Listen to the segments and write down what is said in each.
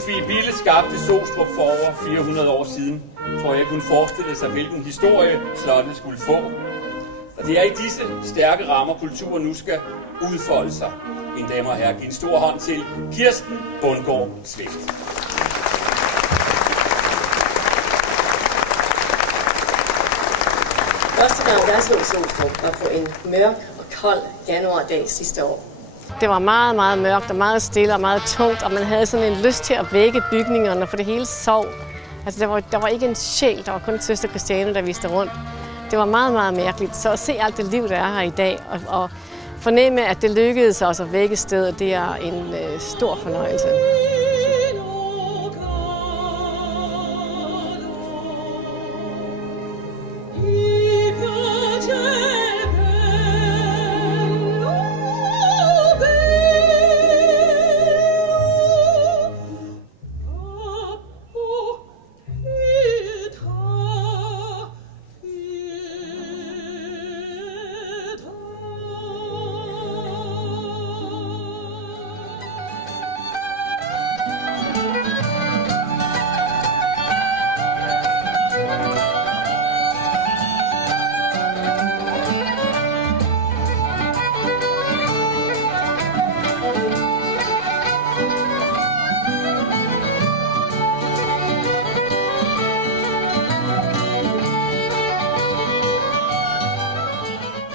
Sofie Bille skabte Sostrup for over 400 år siden, tror jeg kunne forestille sig, hvilken historie slottet skulle få. Og det er i disse stærke rammer, kulturen nu skal udfolde sig. Mine damer og herrer, giv en stor hånd til Kirsten Bundgaard Swift. Første gang jeg så Sostrup var på en mørk og kold januardag sidste år. Det var meget, meget mørkt og meget stille og meget tungt, og man havde sådan en lyst til at vække bygningerne, for det hele sov. Altså, der var ikke en sjæl, der var kun søster Christiane, der viste rundt. Det var meget, meget mærkeligt. Så at se alt det liv, der er her i dag, og fornemme, at det lykkedes os at vække stedet, det er en stor fornøjelse.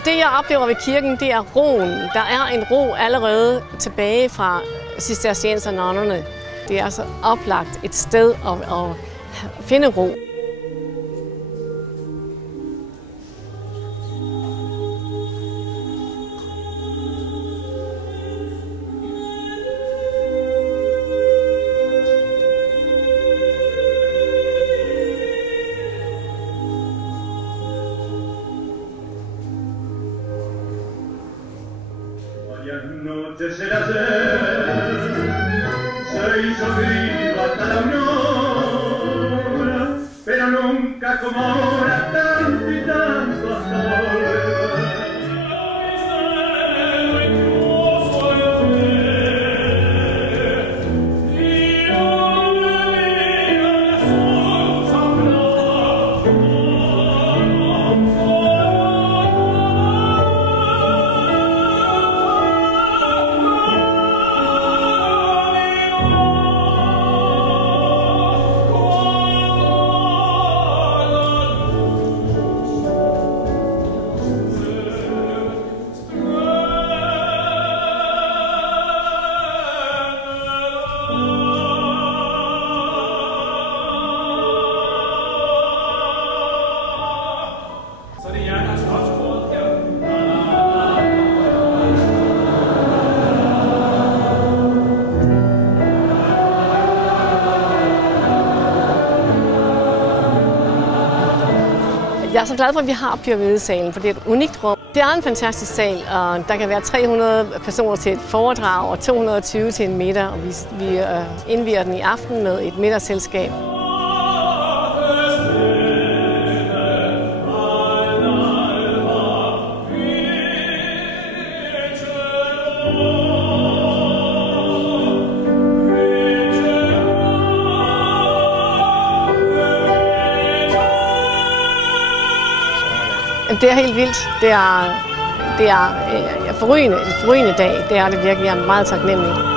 Det, jeg oplever ved kirken, det er roen. Der er en ro allerede tilbage fra cisterciensernonnerne. Det er så oplagt et sted at finde ro. Noche será se hizo frío hasta la aurora, pero nunca como ahora tanto y tanto hasta Jeg er så glad for, at vi har Pyramidesalen, for det er et unikt rum. Det er en fantastisk sal, og der kan være 300 personer til et foredrag og 220 til en middag. Og vi indvier den i aften med et middagsselskab. Det er helt vildt. Det er en forrygende dag. Det er det virkelig. Jeg er meget taknemmelig.